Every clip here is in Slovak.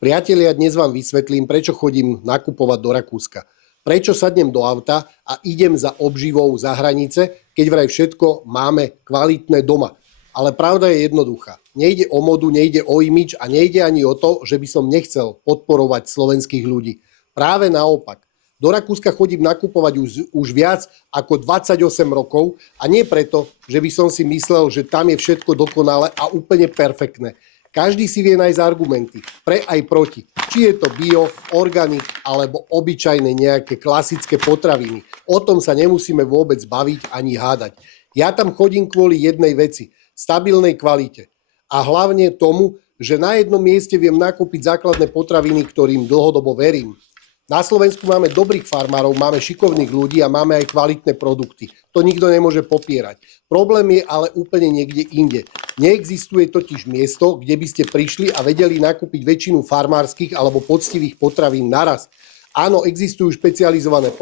Priatelia, dnes vám vysvetlím, prečo chodím nakupovať do Rakúska. Prečo sadnem do auta a idem za obživou za hranice, keď vraj všetko máme kvalitné doma. Ale pravda je jednoduchá. Nejde o modu, nejde o imidž a nejde ani o to, že by som nechcel podporovať slovenských ľudí. Práve naopak. Do Rakúska chodím nakupovať už viac ako 28 rokov a nie preto, že by som si myslel, že tam je všetko dokonalé a úplne perfektné. Každý si vie nájsť argumenty, pre aj proti. Či je to bio, organik alebo obyčajné nejaké klasické potraviny. O tom sa nemusíme vôbec baviť ani hádať. Ja tam chodím kvôli jednej veci, stabilnej kvalite. A hlavne tomu, že na jednom mieste viem nakúpiť základné potraviny, ktorým dlhodobo verím. Na Slovensku máme dobrých farmárov, máme šikovných ľudí a máme aj kvalitné produkty. To nikto nemôže popierať. Problém je ale úplne niekde inde. Neexistuje totiž miesto, kde by ste prišli a vedeli nakúpiť väčšinu farmárskych alebo poctivých potravín naraz. Áno, existujú špecializované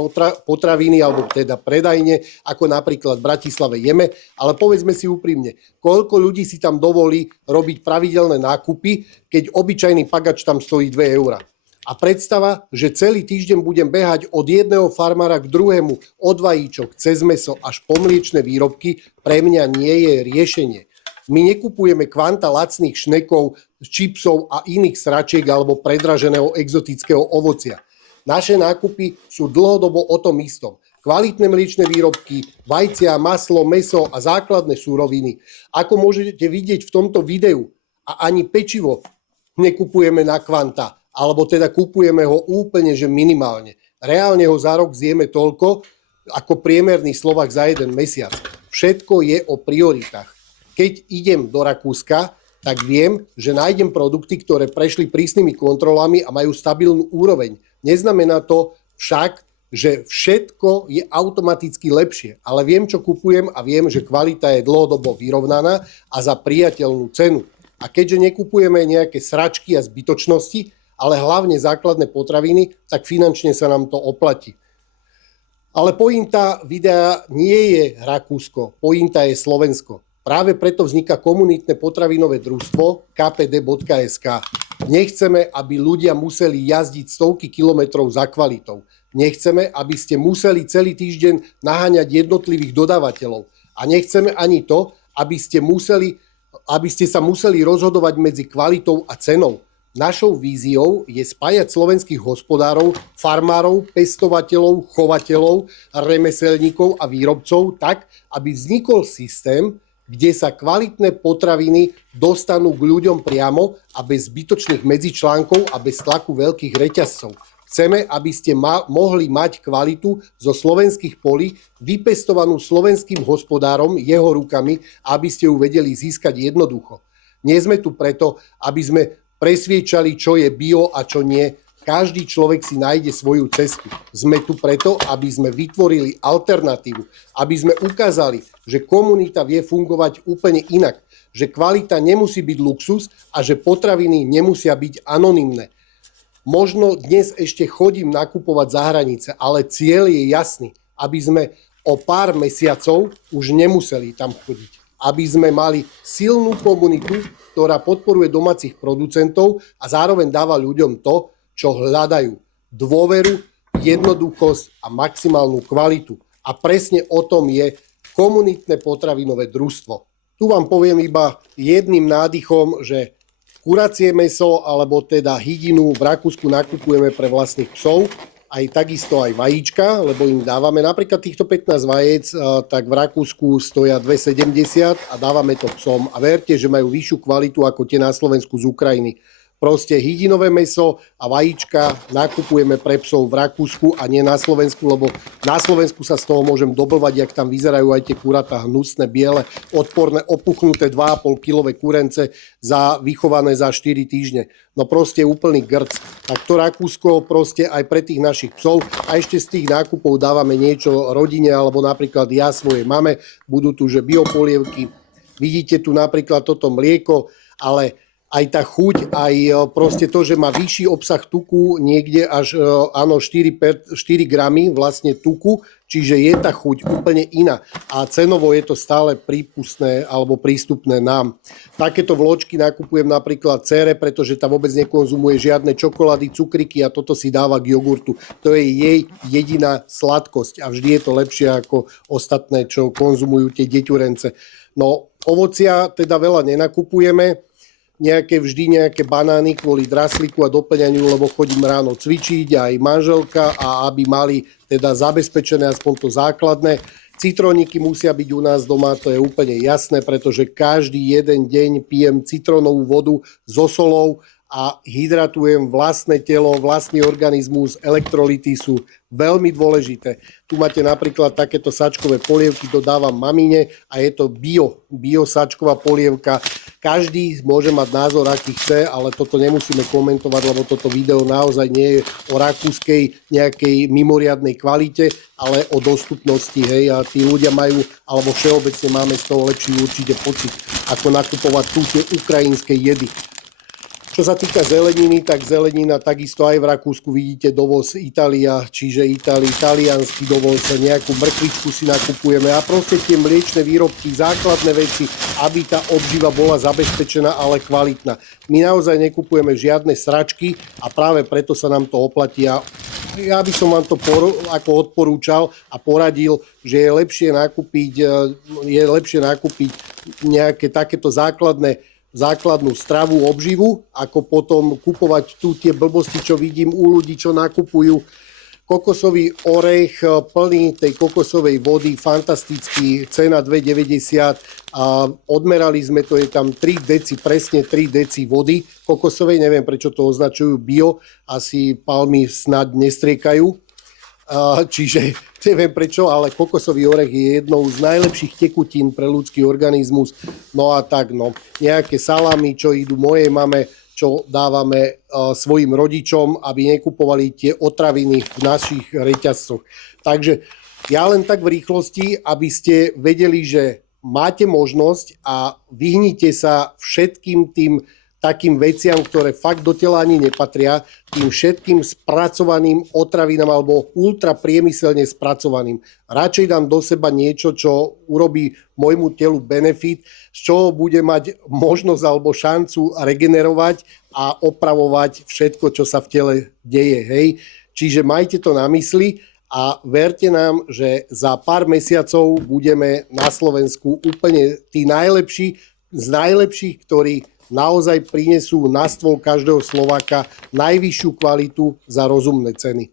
potraviny alebo teda predajne, ako napríklad v Bratislave Jeme, ale povedzme si úprimne, koľko ľudí si tam dovolí robiť pravidelné nákupy, keď obyčajný pagač tam stojí 2 €. A predstava, že celý týždeň budem behať od jedného farmára k druhému, od vajíčok cez mäso až po mliečne výrobky, pre mňa nie je riešenie. My nekupujeme kvanta lacných šnekov, čipsov a iných sračiek alebo predraženého exotického ovocia. Naše nákupy sú dlhodobo o tom istom. Kvalitné mliečne výrobky, vajcia, maslo, mäso a základné suroviny. Ako môžete vidieť v tomto videu, a ani pečivo nekupujeme na kvanta, alebo teda kupujeme ho úplne že minimálne. Reálne ho za rok zjeme toľko, ako priemerný Slovák za jeden mesiac. Všetko je o prioritách. Keď idem do Rakúska, tak viem, že nájdem produkty, ktoré prešli prísnymi kontrolami a majú stabilnú úroveň. Neznamená to však, že všetko je automaticky lepšie, ale viem, čo kupujem a viem, že kvalita je dlhodobo vyrovnaná a za priateľnú cenu. A keďže nekupujeme nejaké sračky a zbytočnosti, ale hlavne základné potraviny, tak finančne sa nám to oplatí. Ale pointa videa nie je Rakúsko, pointa je Slovensko. Práve preto vzniká komunitné potravinové družstvo kpd.sk. Nechceme, aby ľudia museli jazdiť stovky kilometrov za kvalitou. Nechceme, aby ste museli celý týždeň naháňať jednotlivých dodávateľov. A nechceme ani to, aby ste sa museli rozhodovať medzi kvalitou a cenou. Našou víziou je spájať slovenských hospodárov, farmárov, pestovateľov, chovateľov, remeselníkov a výrobcov tak, aby vznikol systém, kde sa kvalitné potraviny dostanú k ľuďom priamo a bez zbytočných medzičlánkov a bez tlaku veľkých reťazcov. Chceme, aby ste mohli mať kvalitu zo slovenských polí, vypestovanú slovenským hospodárom, jeho rukami, aby ste ju vedeli získať jednoducho. Nie sme tu preto, aby sme presviečali, čo je bio a čo nie. Každý človek si nájde svoju cestu. Sme tu preto, aby sme vytvorili alternatívu, aby sme ukázali, že komunita vie fungovať úplne inak, že kvalita nemusí byť luxus a že potraviny nemusia byť anonymné. Možno dnes ešte chodím nakupovať za hranice, ale cieľ je jasný, aby sme o pár mesiacov už nemuseli tam chodiť. Aby sme mali silnú komunitu, ktorá podporuje domácich producentov a zároveň dáva ľuďom to, čo hľadajú. Dôveru, jednoduchosť a maximálnu kvalitu. A presne o tom je komunitné potravinové družstvo. Tu vám poviem iba jedným nádychom, že kuracie mäso alebo teda hydinu v Rakúsku nakupujeme pre vlastných psov, aj takisto aj vajíčka, lebo im dávame napríklad týchto 15 vajec, tak v Rakúsku stoja 2,70 a dávame to psom. A verte, že majú vyššiu kvalitu ako tie na Slovensku z Ukrajiny. Proste hydinové mäso a vajíčka nakupujeme pre psov v Rakúsku a nie na Slovensku, lebo na Slovensku sa z toho môžem doblvať, jak tam vyzerajú aj tie kuratá hnusné, biele, odporné, opuchnuté 2,5 kilové kurence vychované za 4 týždne. No proste úplný grc. Tak to Rakúsko proste aj pre tých našich psov a ešte z tých nákupov dávame niečo rodine, alebo napríklad ja svojej mame, budú tu že biopolievky. Vidíte tu napríklad toto mlieko, ale aj tá chuť, aj proste to, že má vyšší obsah tuku, niekde až áno, 4 gramy vlastne tuku, čiže je tá chuť úplne iná. A cenovo je to stále prípustné alebo prístupné nám. Takéto vločky nakupujem napríklad dcére, pretože tá vôbec nekonzumuje žiadne čokolády, cukriky a toto si dáva k jogurtu. To je jej jediná sladkosť a vždy je to lepšie ako ostatné, čo konzumujú tie deťurence. No, ovocia teda veľa nenakupujeme, vždy nejaké banány kvôli draslíku a doplňaniu, lebo chodím ráno cvičiť, aj manželka, a aby mali teda zabezpečené aspoň to základné. Citróniky musia byť u nás doma, to je úplne jasné, pretože každý jeden deň pijem citrónovú vodu so solou a hydratujem vlastné telo, vlastný organizmus, elektrolyty sú veľmi dôležité. Tu máte napríklad takéto sačkové polievky, to dávam mamine a je to bio sačková polievka. Každý môže mať názor, aký chce, ale toto nemusíme komentovať, lebo toto video naozaj nie je o rakúskej nejakej mimoriadnej kvalite, ale o dostupnosti. Hej, a tí ľudia majú, alebo všeobecne máme z toho lepší určite pocit, ako nakupovať tu tie ukrajinské jedy. Čo sa týka zeleniny, tak zelenina takisto aj v Rakúsku vidíte dovoz Itália, čiže taliansky dovoz, nejakú mrkvičku si nakupujeme a proste tie mliečne výrobky, základné veci, aby tá obživa bola zabezpečená, ale kvalitná. My naozaj nekupujeme žiadne sračky a práve preto sa nám to oplatí. Ja by som vám to ako odporúčal a poradil, že je lepšie nakúpiť nejaké takéto základnú stravu, obživu, ako potom kupovať tu tie blbosti, čo vidím u ľudí, čo nakupujú. Kokosový orech plný tej kokosovej vody, fantastický, cena 2,90 a odmerali sme to, je tam 3 deci, presne 3 deci vody kokosovej, neviem prečo to označujú bio, asi palmy snad nestriekajú. Čiže neviem prečo, ale kokosový orech je jednou z najlepších tekutín pre ľudský organizmus. No a tak, nejaké salámy, čo idú mojej mame, čo dávame svojim rodičom, aby nekupovali tie otraviny v našich reťazcoch. Takže ja len tak v rýchlosti, aby ste vedeli, že máte možnosť a vyhnite sa všetkým tým takým veciam, ktoré fakt do tela ani nepatria, tým všetkým spracovaným otravinám alebo ultrapriemyselne spracovaným. Radšej dám do seba niečo, čo urobí môjmu telu benefit, z čoho bude mať možnosť alebo šancu regenerovať a opravovať všetko, čo sa v tele deje. Hej? Čiže majte to na mysli a verte nám, že za pár mesiacov budeme na Slovensku úplne tí najlepší z najlepších, ktorí naozaj prinesú na stôl každého Slováka najvyššiu kvalitu za rozumné ceny.